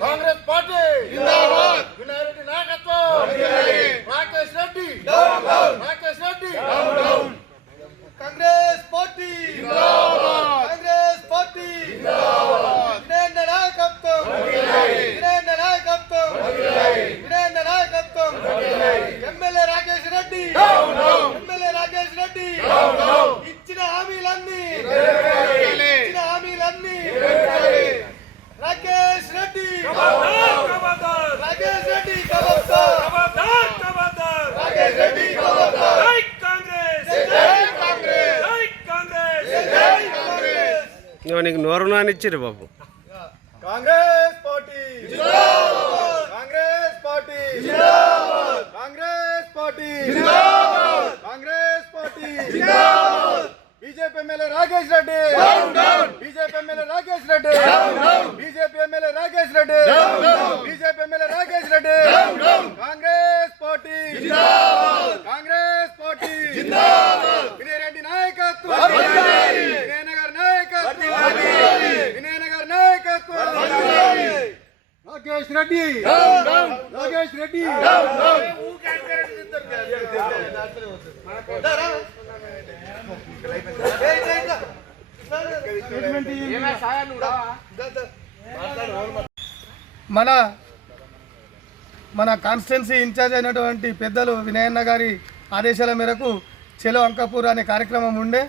Congress party జిందాబాద్ వినాయకుడి నాయకత్వం Rakesh Reddy Rakesh Reddy Congress party జిందాబాద్ కాంగ్రెస్ పార్టీ జిందాబాద్ వినాయకుడి నాయకత్వం వినాయకుడి నాయకత్వం వినాయకుడి నాయకత్వం ఎమ్మెల్యే రాకేష్ రెడ్డి ఎమ్మెల్యే రాకేష్ రెడ్డి ఇచ్చిన హామీలన్నీ ఇచ్చిన హామీలన్నీ రాకేష్ రెడ్డి రాకేష్ రెడ్డి రాకేష్ రెడ్డి జై కాంగ్రెస్ జై కాంగ్రెస్ జై కాంగ్రెస్ జై కాంగ్రెస్ నీకు నోరునాని ఇచ్చిరు బాబు. కాంగ్రెస్ పార్టీ జిందాబాద్ కాంగ్రెస్ పార్టీ జిందాబాద్ కాంగ్రెస్ పార్టీ జిందాబాద్ కాంగ్రెస్ పార్టీ జిందాబాద్ BJP MLA Rakesh Reddy BJP MLA Rakesh Reddy BJP MLA Rakesh Reddy BJP MLA Rakesh Reddy Congress party జిందాబాద్ కాంగ్రెస్ పార్టీ జిందాబాద్ వినయరెడ్డి నాయకత్వం వినయనగర్ నాయకత్వం వినయనగర్ నాయకత్వం రాకేష్ రెడ్డి రాకేష్ రెడ్డి మన కాన్స్టిట్యున్సీ ఇన్ఛార్జ్ అయినటువంటి పెద్దలు వినయన్న గారి ఆదేశాల మేరకు చెలో అంకాపూర్ అనే కార్యక్రమం ఉండే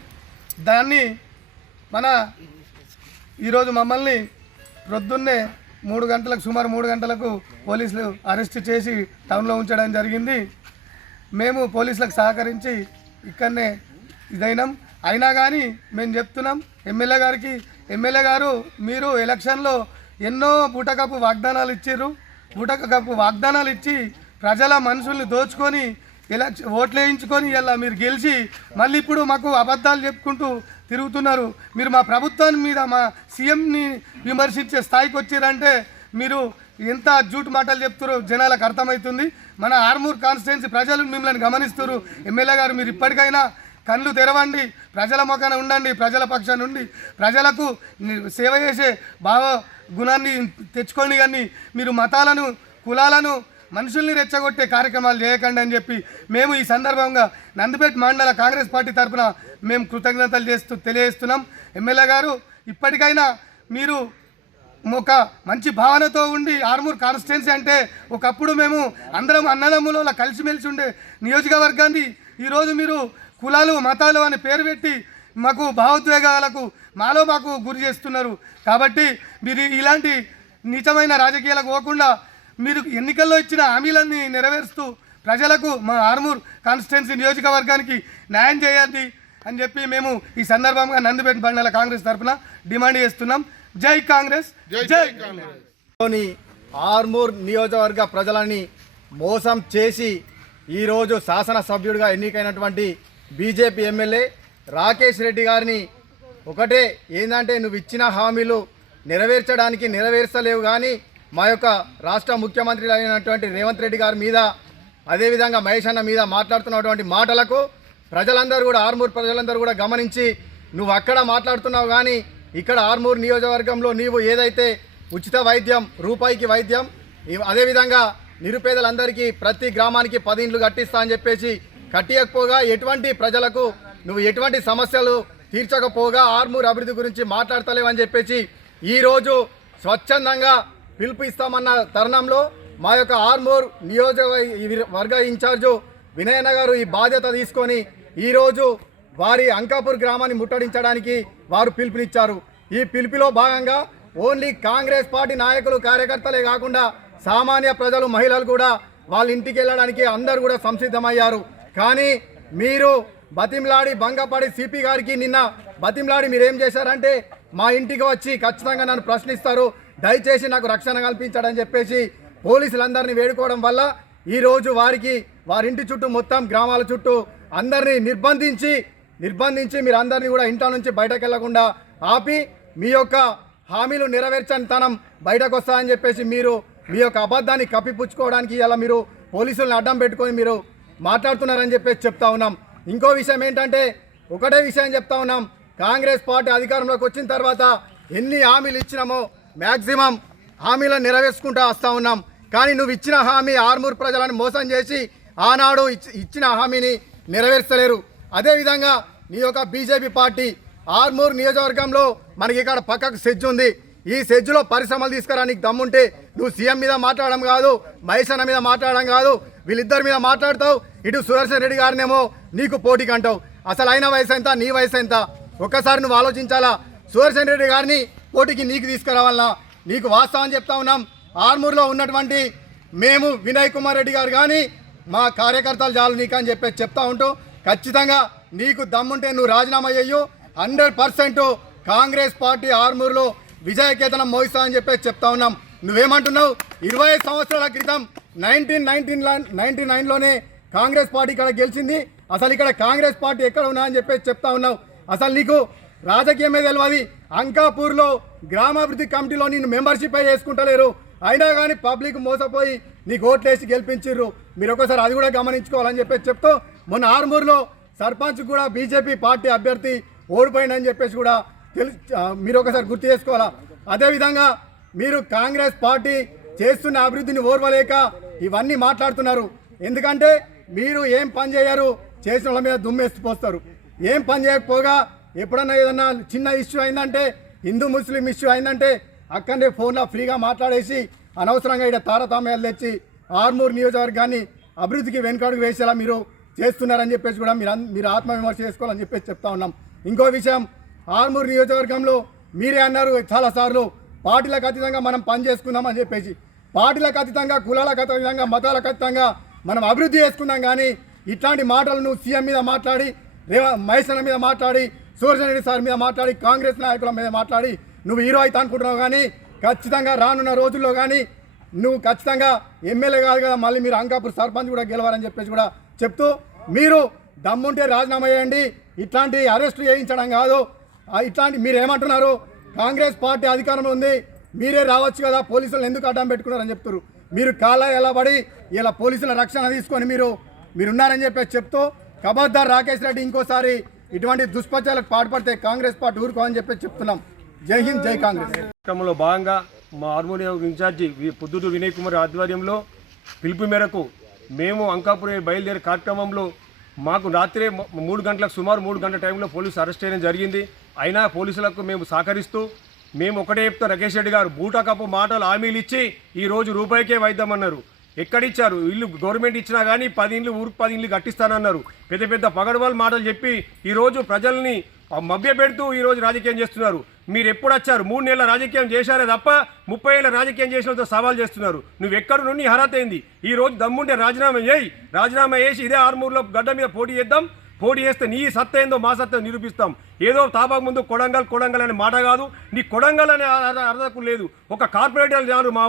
దాన్ని ఈరోజు మమ్మల్ని ప్రొద్దున్నే 3 గంటలకు సుమారు 3 గంటలకు పోలీసులు అరెస్ట్ చేసి టౌన్లో ఉంచడం జరిగింది. మేము పోలీసులకు సహకరించి ఇక్కడనే ఇదైనాం. అయినా కానీ మేము చెప్తున్నాం ఎమ్మెల్యే గారు మీరు ఎలక్షన్లో ఎన్నో బూటకపు వాగ్దానాలు ఇచ్చిర్రు. బూటకపు వాగ్దానాలు ఇచ్చి ప్రజల మనుషుల్ని దోచుకొని ఓట్లు వేయించుకొని ఇలా మీరు గెలిచి మళ్ళీ ఇప్పుడు మాకు అబద్ధాలు చెప్పుకుంటూ తిరుగుతున్నారు. మీరు మా ప్రభుత్వాన్ని మీద మా సీఎంని విమర్శించే స్థాయికి వచ్చారంటే మీరు ఎంత జూటు మాటలు చెప్తారో జనాలకు అర్థమవుతుంది. మన ఆర్మూర్ కాన్స్టిట్యున్సీ ప్రజలు మిమ్మల్ని గమనిస్తారు. ఎమ్మెల్యే గారు మీరు ఇప్పటికైనా కళ్ళు తెరవండి, ప్రజల మొఖాన ఉండండి, ప్రజల పక్షాన ఉండి ప్రజలకు సేవ చేసే భావ గుణాన్ని తెచ్చుకోండి. కానీ మీరు మతాలను కులాలను మనుషుల్ని రెచ్చగొట్టే కార్యక్రమాలు చేయకండి అని చెప్పి మేము ఈ సందర్భంగా నందిపేట మండల కాంగ్రెస్ పార్టీ తరఫున మేము కృతజ్ఞతలు తెలియజేస్తున్నాం. ఎమ్మెల్యే గారు ఇప్పటికైనా మీరు ఒక మంచి భావనతో ఉండి ఆర్మూర్ కాన్స్టిట్యున్సీ అంటే ఒకప్పుడు మేము అందరం అన్నదమ్ముల కలిసిమెలిసి ఉండే నియోజకవర్గాన్ని ఈరోజు మీరు కులాలు మతాలు అని పేరు పెట్టి మాకు భావోద్వేగాలకు మాకు గురి చేస్తున్నారు. కాబట్టి మీరు ఇలాంటి నీచమైన రాజకీయాలకు పోకుండా మీరు ఎన్నికల్లో ఇచ్చిన హామీలన్నీ నెరవేరుస్తూ ప్రజలకు మా ఆర్మూర్ కాన్స్టిట్యున్సీ నియోజకవర్గానికి న్యాయం చేయాలి అని చెప్పి మేము ఈ సందర్భంగా నందిపేట మండల కాంగ్రెస్ తరఫున డిమాండ్ చేస్తున్నాం. జై కాంగ్రెస్ జై కాంగ్రెస్. ఆర్మూర్ నియోజకవర్గ ప్రజలని మోసం చేసి ఈరోజు శాసనసభ్యుడిగా ఎన్నికైనటువంటి బీజేపీ ఎమ్మెల్యే రాకేష్ రెడ్డి గారిని ఒకటే ఏంటంటే నువ్వు ఇచ్చిన హామీలు నెరవేర్చలేవు కానీ మా యొక్క రాష్ట్ర ముఖ్యమంత్రి అయినటువంటి రేవంత్ రెడ్డి గారి మీద అదేవిధంగా మహేష్ అన్న మీద మాట్లాడుతున్నటువంటి మాటలకు ప్రజలందరూ కూడా ఆర్మూర్ ప్రజలందరూ కూడా గమనించి నువ్వు అక్కడ మాట్లాడుతున్నావు కానీ ఇక్కడ ఆర్మూర్ నియోజకవర్గంలో నీవు ఏదైతే ఉచిత వైద్యం రూపాయికి వైద్యం అదేవిధంగా నిరుపేదలందరికీ ప్రతి గ్రామానికి 10 ఇండ్లు కట్టిస్తా అని చెప్పేసి కట్టియకపోగా ఎటువంటి ప్రజలకు నువ్వు ఎటువంటి సమస్యలు తీర్చకపోగా ఆర్మూర్ అభివృద్ధి గురించి మాట్లాడతలేవని చెప్పేసి ఈరోజు స్వచ్ఛందంగా పిలుపు ఇస్తామన్న తరుణంలో మా యొక్క ఆర్మూర్ నియోజకవర్గ ఇన్ఛార్జు వినయన్న గారు ఈ బాధ్యత తీసుకొని ఈరోజు వారి అంకాపూర్ గ్రామాన్ని ముట్టడించడానికి వారు పిలుపునిచ్చారు. ఈ పిలుపులో భాగంగా ఓన్లీ కాంగ్రెస్ పార్టీ నాయకులు కార్యకర్తలే కాకుండా సామాన్య ప్రజలు మహిళలు కూడా వాళ్ళ ఇంటికి వెళ్ళడానికి అందరూ కూడా సంసిద్ధమయ్యారు. కానీ మీరు బతిమ్లాడి భంగపడి సిపి గారికి నిన్న బతిమ్లాడి మీరేం చేశారంటే మా ఇంటికి వచ్చి ఖచ్చితంగా నన్ను ప్రశ్నిస్తారు, దయచేసి నాకు రక్షణ కల్పించడని చెప్పేసి పోలీసులందరినీ వేడుకోవడం వల్ల ఈరోజు వారింటి చుట్టూ మొత్తం గ్రామాల చుట్టూ అందరినీ నిర్బంధించి మీరు అందరినీ కూడా ఇంట్లో నుంచి బయటకు వెళ్లకుండా ఆపి మీ యొక్క హామీలు నెరవేర్చని తనం బయటకు వస్తాయని చెప్పేసి మీరు మీ యొక్క అబద్ధాన్ని కప్పిపుచ్చుకోవడానికి ఇలా మీరు పోలీసులను అడ్డం పెట్టుకొని మీరు మాట్లాడుతున్నారని చెప్పేసి చెప్తా ఉన్నాం. ఇంకో విషయం ఏంటంటే ఒకటే విషయం చెప్తా ఉన్నాం, కాంగ్రెస్ పార్టీ అధికారంలోకి వచ్చిన తర్వాత ఎన్ని హామీలు ఇచ్చినామో మ్యాక్సిమం హామీలను నెరవేర్చుకుంటూ వస్తూ ఉన్నాం. కానీ నువ్వు ఇచ్చిన హామీ ఆర్మూర్ ప్రజలను మోసం చేసి ఆనాడు ఇచ్చిన హామీని నెరవేర్చలేరు. అదేవిధంగా నీ యొక్క బీజేపీ పార్టీ ఆర్మూర్ నియోజకవర్గంలో మనకి ఇక్కడ పక్కకు సెజ్ ఉంది. ఈ సెజ్లో పరిశ్రమలు తీసుకురా, నీకు దమ్ముంటే నువ్వు సీఎం మీద మాట్లాడడం కాదు, మహేష్ అన్న మీద మాట్లాడడం కాదు, వీళ్ళిద్దరి మీద మాట్లాడతావు. ఇటు సుదర్శన్ రెడ్డి గారినేమో నీకు పోటీకి అంటావు. అసలు అయిన వయసు ఎంత, నీ వయసు ఎంత? ఒక్కసారి నువ్వు ఆలోచించాలా. సుదర్శన్ రెడ్డి గారిని పోటీకి నీకు తీసుకురావాలన్నా? నీకు వాస్తవం చెప్తా ఉన్నాం, ఆర్మూర్లో ఉన్నటువంటి మేము వినయ్ కుమార్ రెడ్డి గారు కానీ మా కార్యకర్తలు చాలు నీకు అని చెప్పేసి చెప్తా ఉంటూ ఖచ్చితంగా నీకు దమ్ముంటే నువ్వు రాజీనామా చెయ్యు. 100% కాంగ్రెస్ పార్టీ ఆర్మూర్లో విజయకేతనం మోగిస్తా అని చెప్పేసి చెప్తా ఉన్నాం. నువ్వేమంటున్నావు? 20 సంవత్సరాల క్రితం 1999లోనే కాంగ్రెస్ పార్టీ ఇక్కడ గెలిచింది. అసలు ఇక్కడ కాంగ్రెస్ పార్టీ ఎక్కడ ఉన్నా అని చెప్పేసి చెప్తా ఉన్నావు. అసలు నీకు రాజకీయమే తెలియదు. అంకాపూర్లో గ్రామాభివృద్ధి కమిటీలో నిన్ను మెంబర్షిప్ చేసుకుంటలేరు. అయినా కానీ పబ్లిక్ మోసపోయి నీకు ఓట్లేసి గెలిపించిర్రు. మీరు ఒకసారి అది కూడా గమనించుకోవాలని చెప్పేసి చెప్తూ మొన్న ఆర్మూర్లో సర్పంచ్ కూడా బీజేపీ పార్టీ అభ్యర్థి ఓడిపోయిందని చెప్పేసి కూడా మీరు ఒకసారి గుర్తు చేసుకోవాలా. అదేవిధంగా మీరు కాంగ్రెస్ పార్టీ చేస్తున్న అభివృద్ధిని ఓర్వలేక ఇవన్నీ మాట్లాడుతున్నారు. ఎందుకంటే మీరు ఏం పని చేయరు, చేసిన వాళ్ళ మీద దుమ్మేసి పోస్తారు. ఏం పని చేయకపోగా ఎప్పుడన్నా ఏదన్నా చిన్న ఇష్యూ అయిందంటే, హిందూ ముస్లిం ఇష్యూ అయిందంటే అక్కడనే ఫోన్లో ఫ్రీగా మాట్లాడేసి అనవసరంగా ఇక్కడ తారతమ్యాలు తెచ్చి ఆర్మూర్ నియోజకవర్గాన్ని అభివృద్ధికి వెనుకడుగు వేసేలా మీరు చేస్తున్నారని చెప్పేసి కూడా మీరు ఆత్మవిమర్శ చేసుకోవాలని చెప్పేసి చెప్తా ఉన్నాం. ఇంకో విషయం, ఆర్మూర్ నియోజకవర్గంలో మీరే అన్నారు చాలాసార్లు పార్టీలకు అతీతంగా మనం పని చేసుకుందాం అని చెప్పేసి. పార్టీలకు అతీతంగా, కులాలకు అతీతంగా, మతాలకు అతీతంగా మనం అభివృద్ధి చేసుకుందాం. కానీ ఇట్లాంటి మాటలు నువ్వు సీఎం మీద మాట్లాడి, మహేష్ మీద మాట్లాడి, సుదర్శన్ రెడ్డి సార్ మీద మాట్లాడి, కాంగ్రెస్ నాయకుల మీద మాట్లాడి నువ్వు హీరో అయితే అనుకుంటున్నావు. కానీ ఖచ్చితంగా రానున్న రోజుల్లో కానీ నువ్వు ఖచ్చితంగా ఎమ్మెల్యే కాదు కదా, మళ్ళీ మీరు అంకాపూర్ సర్పంచ్ కూడా గెలవాలని చెప్పేసి కూడా చెప్తూ మీరు దమ్ముంటే రాజీనామా చేయండి. ఇట్లాంటి అరెస్టు చేయించడం కాదు. ఇట్లాంటి మీరు ఏమంటున్నారు? కాంగ్రెస్ పార్టీ అధికారంలో ఉంది, మీరే రావచ్చు కదా, పోలీసులను ఎందుకు అడ్డం పెట్టుకున్నారని చెప్తారు. మీరు కాలా ఎలా పడి ఇలా పోలీసుల రక్షణ తీసుకొని మీరున్నారని చెప్పేసి చెప్తూ ఖబర్దార్ రాకేష్ రెడ్డి ఇంకోసారి ఇటువంటి దుష్ప్రచారాలకు పాటుపడితే కాంగ్రెస్ పార్టీ ఊరుకోని చెప్పేసి చెప్తున్నాం. జై హింద్, జై కాంగ్రెస్. కార్యక్రమంలో భాగంగా మా హార్మోనియం ఇన్ఛార్జి పొద్దుటూరు వినయ్ కుమార్ ఆధ్వర్యంలో పిలుపు మేరకు మేము అంకాపురం బయలుదేరే కార్యక్రమంలో మాకు రాత్రి 3 గంటలకు సుమారు 3 గంటల టైంలో పోలీసు అరెస్ట్ చేయడం జరిగింది. అయినా పోలీసులకు మేము సహకరిస్తూ మేము ఒకటే చెప్తాం, రాకేష్ రెడ్డి గారు బూటకప్పు మాటలు హామీలు ఇచ్చి ఈరోజు రూపాయికే వైద్యం అన్నారు. ఎక్కడిచ్చారు? ఇల్లు గవర్నమెంట్ ఇచ్చినా కానీ 10 ఇండ్లు ఊరికి 10 ఇండ్లు కట్టిస్తానన్నారు. పెద్ద పెద్ద పగడవాళ్ళ మాటలు చెప్పి ఈరోజు ప్రజల్ని మభ్య పెడుతూ ఈరోజు రాజకీయం చేస్తున్నారు. మీరు ఎప్పుడు వచ్చారు? 3 నెలల రాజకీయం చేశారే తప్ప 30 ఏళ్ళ రాజకీయం చేసినంత సవాల్ చేస్తున్నారు. నువ్వు ఎక్కడ నుండి అర్హత అయింది? ఈరోజు దమ్ముంటే రాజీనామా చేయి. రాజీనామా చేసి ఇదే ఆర్మూర్లో గడ్డ మీద పోటీ చేద్దాం. పోటీ చేస్తే నీ సత్తా ఏందో మా సత్తా నిరూపిస్తాం. ఏదో తాబాకు ముందు కొడంగల్ అనే మాట కాదు, నీ కొడంగల్ అనే అర్హతకు లేదు. ఒక కార్పొరేటర్ చాలు, మా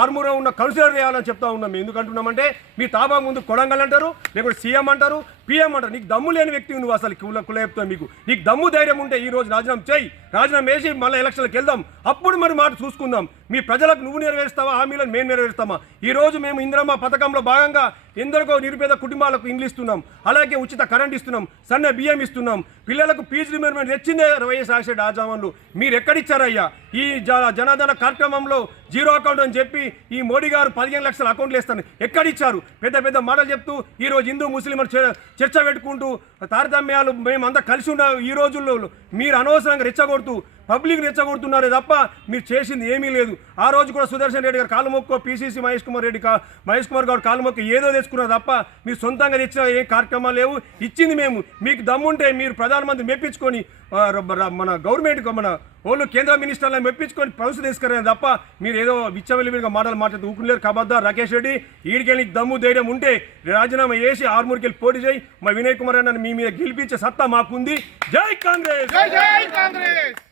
ఆర్మూర్లో ఉన్న కౌన్సిలర్ చేయాలని చెప్తా ఉన్నాం. ఎందుకంటున్నామంటే మీ తాబాకు ముందు కొడంగల్ అంటారు, లేకపోతే సీఎం అంటారు, పీఎం అంటారు. నీకు దమ్ము లేని వ్యక్తి నువ్వు. అసలు కుల చెప్తావు. నీకు దమ్ము ధైర్యం ఉంటే ఈ రోజు రాజీనామా చేయి. రాజీనామా వేసి మళ్ళీ ఎలక్షన్లకు వెళ్దాం. అప్పుడు మరి మాట చూసుకుందాం. మీ ప్రజలకు నువ్వు నెరవేరుస్తావా, హామీలను మేము నెరవేరుస్తామా? ఈ రోజు మేము ఇందిరమ్మ పథకంలో భాగంగా ఎందరికో నిరుపేద కుటుంబాలకు ఇండ్లు ఇస్తున్నాం, అలాగే ఉచిత కరెంట్ ఇస్తున్నాం, సన్న బియ్యం ఇస్తున్నాం, పిల్లలకు ఫీజు రిమెంబర్మెంట్ తెచ్చిందే వైఎస్ రాజశేఖర ఆజామన్లు. మీరు ఎక్కడిచ్చారయ్యా? ఈ జనధన కార్యక్రమంలో జీరో అకౌంట్ అని చెప్పి ఈ మోడీ గారు 15 లక్షల అకౌంట్లు వేస్తాను ఎక్కడిచ్చారు? పెద్ద పెద్ద మాటలు చెప్తూ ఈరోజు హిందూ ముస్లిం చర్చ పెట్టుకుంటూ తారతమ్యాలు మేమంతా కలిసి ఉన్న ఈ రోజుల్లో మీరు అనవసరంగా రెచ్చగొడుతూ పబ్లిక్ రెచ్చగొడుతున్నారే తప్ప మీరు చేసింది ఏమీ లేదు. ఆ రోజు కూడా సుదర్శన్ రెడ్డి గారు కాలు మొక్కో, పీసీసీ మహేష్ కుమార్ గారు కాలు మొక్క ఏదో తెచ్చుకున్నారు తప్ప మీరు సొంతంగా తెచ్చిన ఏ కార్యక్రమాలు లేవు. ఇచ్చింది మేము. మీకు దమ్ముంటే మీరు ప్రధానమంత్రి మెప్పించుకొని మన గవర్నమెంట్ మన వాళ్ళు కేంద్ర మినిస్టర్లను మెప్పించుకొని ప్రభుత్వం తీసుకురారు తప్ప మీరు ఏదో విచ్చవెలివిగా మాట్లాడుతూ ఊరుకులేరు. ఖబర్దార్ రాకేష్ రెడ్డి, ఈడికెళ్ళి దమ్ము ధైర్యం ఉంటే రాజీనామా చేసి ఆర్మూర్కి వెళ్ళి పోటీ చేయి. మా వినయ్ కుమార్ అన్న మీ మీద గెలిపించే సత్తా మాకుంది. జై కాంగ్రెస్.